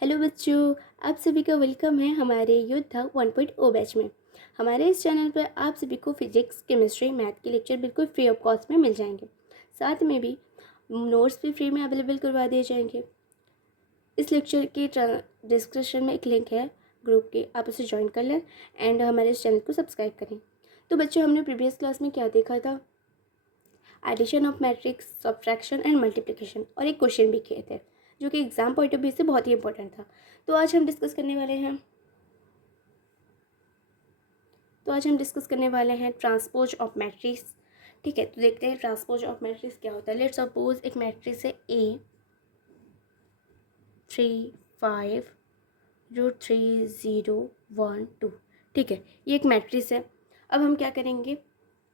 Hello बच्चों, आप सभी का वेलकम है हमारे योद्धा 1.0 बैच में। हमारे इस चैनल पर आप सभी को फिजिक्स, केमिस्ट्री, मैथ के लेक्चर बिल्कुल फ्री ऑफ कॉस्ट में मिल जाएंगे। साथ में भी नोट्स भी फ्री में अवेलेबल करवा दिए जाएंगे। इस लेक्चर के डिस्क्रिप्शन में एक लिंक है ग्रुप की, आप उसे ज्वाइन कर लें एंड हमारे इस चैनल को सब्सक्राइब करें। तो बच्चों, हमने प्रीवियस क्लास में क्या देखा था? Addition of matrix, subtraction and multiplication, और एक क्वेश्चन भी किए थे जो कि एग्जाम पॉइंट ऑफ व्यू से बहुत ही इंपॉर्टेंट था। तो आज हम डिस्कस करने वाले हैं ट्रांसपोज ऑफ मैट्रिक्स। ठीक है, तो देखते हैं ट्रांसपोज ऑफ मैट्रिक्स क्या होता है। लेट्स सपोज एक मैट्रिक्स है A 3 5 √3 0 1 2। ठीक है, ये एक मैट्रिक्स है। अब हम क्या करेंगे,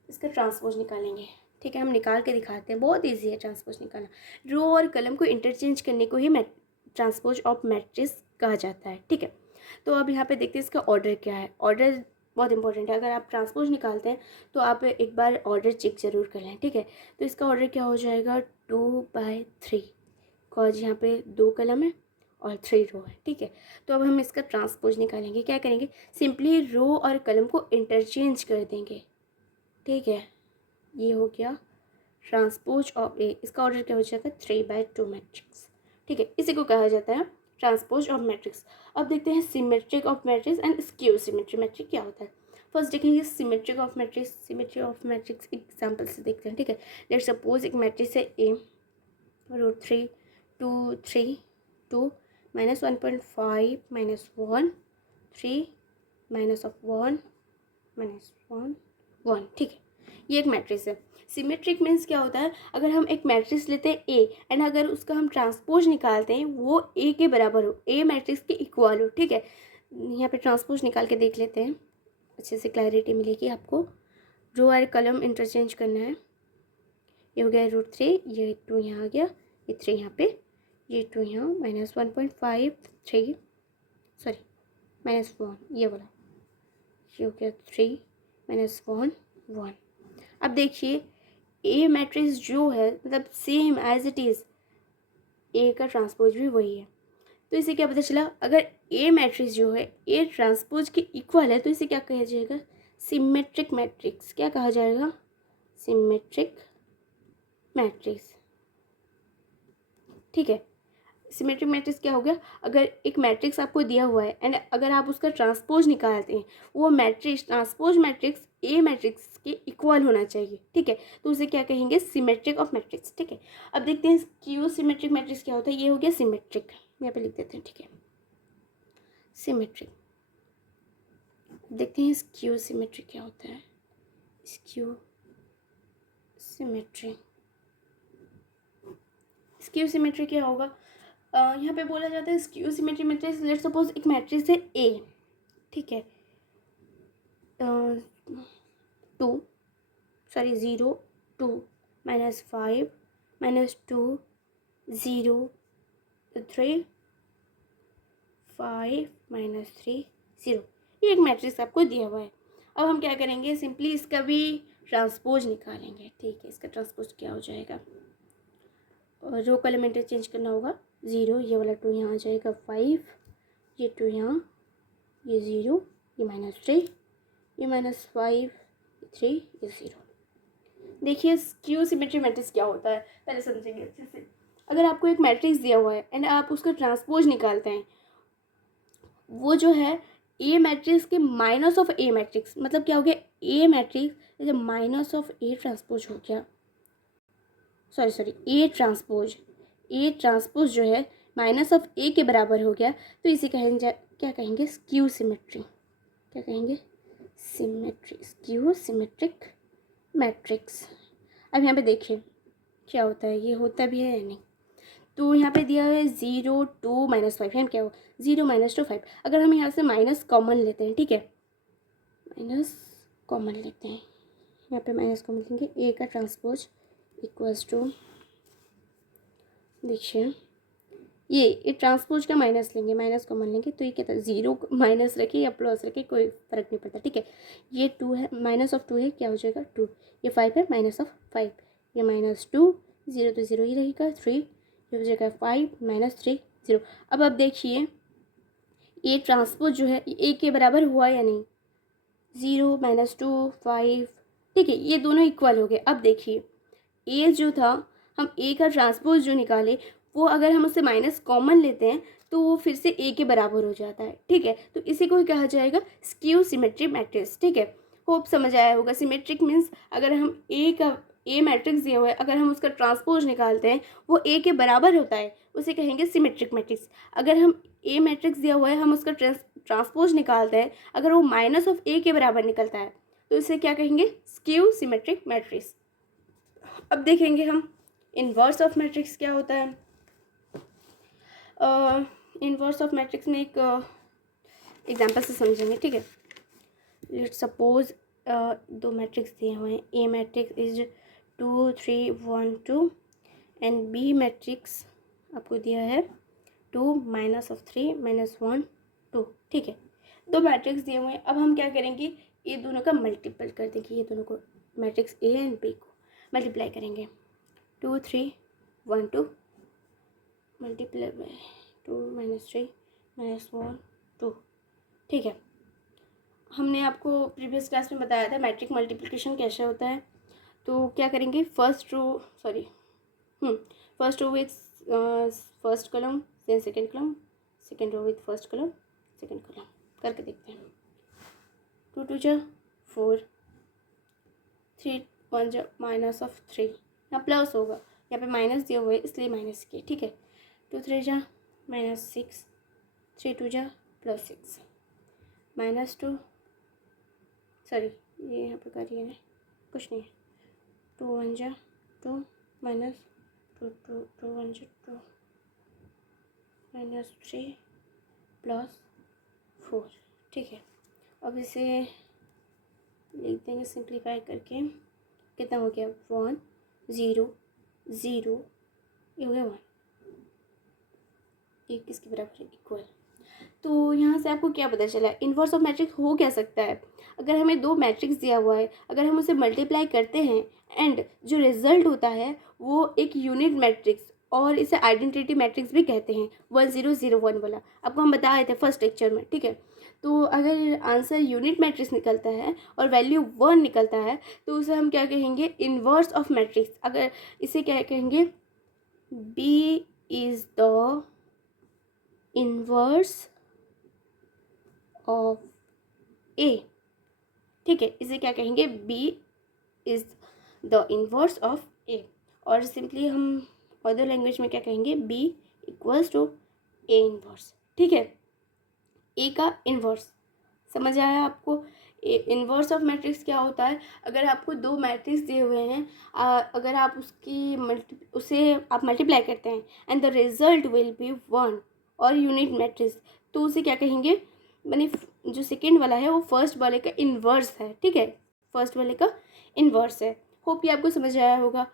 इसका ट्रांसपोज निकालेंगे। ठीक है, हम निकाल के दिखाते हैं, बहुत इजी है ट्रांसपोज निकालना। रो और कलम को इंटरचेंज करने को ही ट्रांसपोज ऑफ मैट्रिक्स कहा जाता है। ठीक है, तो अब यहाँ पे देखते हैं इसका ऑर्डर क्या है। ऑर्डर बहुत इंपॉर्टेंट है। अगर आप ट्रांसपोज निकालते हैं तो आप एक बार ऑर्डर चेक ज़रूर कर लें। ठीक है, तो इसका ऑर्डर क्या हो जाएगा, 2/3, कॉज यहाँ पे 2 कलम है और 3 रो है। ठीक है, तो अब हम इसका ट्रांसपोज निकालेंगे। क्या करेंगे, सिंपली रो और कलम को इंटरचेंज कर देंगे। ठीक है, ये हो गया ट्रांसपोज ऑफ ए। इसका ऑर्डर क्या हो जाएगा, 3/2 मैट्रिक्स। ठीक है, इसी को कहा जाता है ट्रांसपोज ऑफ मैट्रिक्स। अब देखते हैं symmetric of matrix and skew symmetry matrix क्या होता है। फर्स्ट देखेंगे symmetric of matrix. Symmetry of matrix example से देखते हैं। ठीक है, लेट सपोज एक मैट्रिक्स है ए √3 2 3 2 -1.5 -1 3 -1 -1 1। ठीक है, ये एक मैट्रिक्स है। सिमेट्रिक मीन्स क्या होता है, अगर हम एक मैट्रिक्स लेते हैं ए एंड अगर उसका हम ट्रांसपोज निकालते हैं वो ए के बराबर हो, ए मैट्रिक्स के इक्वल हो। ठीक है, यहाँ पे ट्रांसपोज निकाल के देख लेते हैं, अच्छे से क्लैरिटी मिलेगी आपको। रो और कलम इंटरचेंज करना है। ये हो गया √3, ये 2 यहाँ आ गया, ये 3 यहाँ पे, ये 2 यहाँ, -1.5 3 सॉरी -1, ये वाला, ये हो गया 3 -1 1। अब देखिए ए मैट्रिक्स जो है मतलब same as it is A का ट्रांसपोज भी वही है। तो इसे क्या पता चला, अगर ए मैट्रिक्स जो है ए ट्रांसपोज के इक्वल है तो इसे क्या कहा जाएगा, सिमेट्रिक मैट्रिक्स। क्या कहा जाएगा, सिमेट्रिक मैट्रिक्स। ठीक है, सिमेट्रिक मैट्रिक्स क्या हो गया, अगर एक मैट्रिक्स आपको दिया हुआ है एंड अगर आप उसका ट्रांसपोज निकालते हैं, वो matrix transpose matrix A matrix के इक्वल होना चाहिए। ठीक है, तो उसे क्या कहेंगे, सिमेट्रिक ऑफ मैट्रिक्स। ठीक है, अब देखते हैं क्यू सिमेट्रिक मैट्रिक्स क्या होता है। ये हो गया सिमेट्रिक, यहाँ पे लिख देते हैं। ठीक है, सिमेट्रिक। देखते हैं स्क्यू सिमेट्रिक क्या होता है। स्क्यू सिमेट्री, स्क्यू सिमेट्री क्या होगा, यहाँ पे बोला जाता है skew symmetry matrix. Let's suppose एक मैट्रिक्स है ए। ठीक है, 0 2 -5 -2 0 3 5 -3 0। ये एक मैट्रिक्स आपको दिया हुआ है। अब हम क्या करेंगे, सिंपली इसका भी ट्रांसपोज निकालेंगे। ठीक है, इसका ट्रांसपोज क्या हो जाएगा, और रो कॉलम इंटरचेंज करना होगा। 0, ये वाला 2 यहाँ आ जाएगा, 5, ये 2 यहाँ, ये 0, ये -3, ये -5, 3, ये 0। देखिए स्क्यू सिमेट्री मैट्रिक्स क्या होता है, पहले समझेंगे अच्छे से। अगर आपको एक मैट्रिक्स दिया हुआ है एंड आप उसका ट्रांसपोज निकालते हैं, वो जो है ए मैट्रिक्स के माइनस ऑफ ए मैट्रिक्स, मतलब क्या हो गया, ए मैट्रिक्स जैसे माइनस ऑफ ए ट्रांसपोज हो गया, सॉरी ए ट्रांसपोज जो है माइनस ऑफ ए के बराबर हो गया, तो इसे कहेंगे, क्या कहेंगे, स्क्यू सिमेट्री। क्या कहेंगे, सिमेट्री, स्क्यू सिमेट्रिक मैट्रिक्स। अब यहाँ पे देखिए क्या होता है, ये होता भी है या नहीं। तो यहाँ पे दिया है 0 2 -5, हम क्या हो 0 -2 5। अगर हम यहाँ से माइनस कॉमन लेते हैं, ठीक है, माइनस कॉमन लेते हैं, यहाँ पे माइनस कॉमन लेंगे, ए का ट्रांसपोज इक्वल्स टू, देखिए ये ट्रांसपोज का माइनस लेंगे, माइनस कॉमन लेंगे, तो ये क्या था, 0 माइनस रखे या प्लस रखे कोई फ़र्क नहीं पड़ता। ठीक है, ये 2 है, माइनस ऑफ 2 है, क्या हो जाएगा 2, ये 5 है, माइनस ऑफ 5, ये -2, 0 तो 0 ही रहेगा, 3, ये हो जाएगा 5 -3 0। अब आप देखिए ए ट्रांसपोज जो है ए के बराबर हुआ या नहीं, 0 -2 5, ठीक है, ये दोनों इक्वल हो गए। अब देखिए ए जो था, हम ए का ट्रांसपोज जो निकाले वो अगर हम उससे माइनस कॉमन लेते हैं तो वो फिर से ए के बराबर हो जाता है, ठीक है। तो इसी को कहा जाएगा स्क्यू सिमेट्रिक मैट्रिक्स, ठीक है। होप समझ आया होगा। सिमेट्रिक मीन्स अगर हम ए मैट्रिक्स दिया हुआ है, अगर हम उसका ट्रांसपोज निकालते हैं वो ए के बराबर होता है, उसे कहेंगे सिमेट्रिक मैट्रिक्स। अगर हम ए मैट्रिक्स दिया हुआ है, हम उसका ट्रांसपोज निकालते हैं, अगर वो माइनस ऑफ ए के बराबर निकलता है तो इसे क्या कहेंगे, स्क्यू सिमेट्रिक मैट्रिक्स। अब देखेंगे हम इन्वर्स ऑफ मैट्रिक्स क्या होता है। इन्वर्स ऑफ मैट्रिक्स में एक एग्जांपल से समझेंगे, ठीक है। लेट्स सपोज दो मैट्रिक्स दिए हुए हैं, A matrix is 2 3 1 2 and B matrix आपको दिया है 2 -3 -1 2, ठीक है। दो मैट्रिक्स दिए हुए हैं। अब हम क्या करेंगे, ये दोनों का मल्टीपल कर देंगे, ये दोनों को मैट्रिक्स ए एंड बी को मल्टीप्लाई करेंगे। 2 3 1 2 मल्टीप्लाई बाय 2 -3 -1 2, ठीक है। हमने आपको प्रीवियस क्लास में बताया था मैट्रिक मल्टीप्लिकेशन कैसे होता है। तो क्या करेंगे, first row with first column, then second column, second row with first column, second column करके देखते हैं। 2 2 जा 4, 3 1 जा -3, यहाँ प्लस होगा, यहाँ पे माइनस दिया हुआ है इसलिए माइनस किए, ठीक है। 2 3 जा -6, 3 2 जा +6, -2, सॉरी ये यहाँ पे करिए ना, कुछ नहीं है। 2 1 जा 2 -2 2 2 1 जा 2 -3 +4, ठीक है। अब इसे लिख देंगे सिंप्लीफाई करके, कितना हो गया 1 0 0, ये हो गया 1, एक किसके बराबर है, इक्वल। तो यहाँ से आपको क्या पता चला, इन्वर्स ऑफ मैट्रिक्स हो क्या सकता है। अगर हमें दो मैट्रिक्स दिया हुआ है, अगर हम उसे मल्टीप्लाई करते हैं एंड जो रिजल्ट होता है वो एक यूनिट मैट्रिक्स, और इसे आइडेंटिटी मैट्रिक्स भी कहते हैं, 1 0 0 1 वाला आपको हम बता रहे थे फर्स्ट लेक्चर में, ठीक है। तो अगर आंसर यूनिट मैट्रिक्स निकलता है और वैल्यू 1 निकलता है तो उसे हम क्या कहेंगे, इन्वर्स ऑफ मैट्रिक्स। अगर इसे क्या कहेंगे, B is the inverse of A, ठीक है। इसे क्या कहेंगे, B is the inverse of A, और सिंपली हम अदर लैंग्वेज में क्या कहेंगे, B equals to A inverse, ठीक है। ए का इन्वर्स समझ आया आपको। इन्वर्स ऑफ मैट्रिक्स क्या होता है, अगर आपको दो मैट्रिक्स दिए हुए हैं, अगर आप उसे आप मल्टीप्लाई करते हैं and the result will be 1 और यूनिट मैट्रिक्स, तो उसे क्या कहेंगे, मैंने जो सेकेंड वाला है वो फर्स्ट वाले का इन्वर्स है, ठीक है, फर्स्ट वाले का इन्वर्स है। होप ये आपको समझ आया होगा।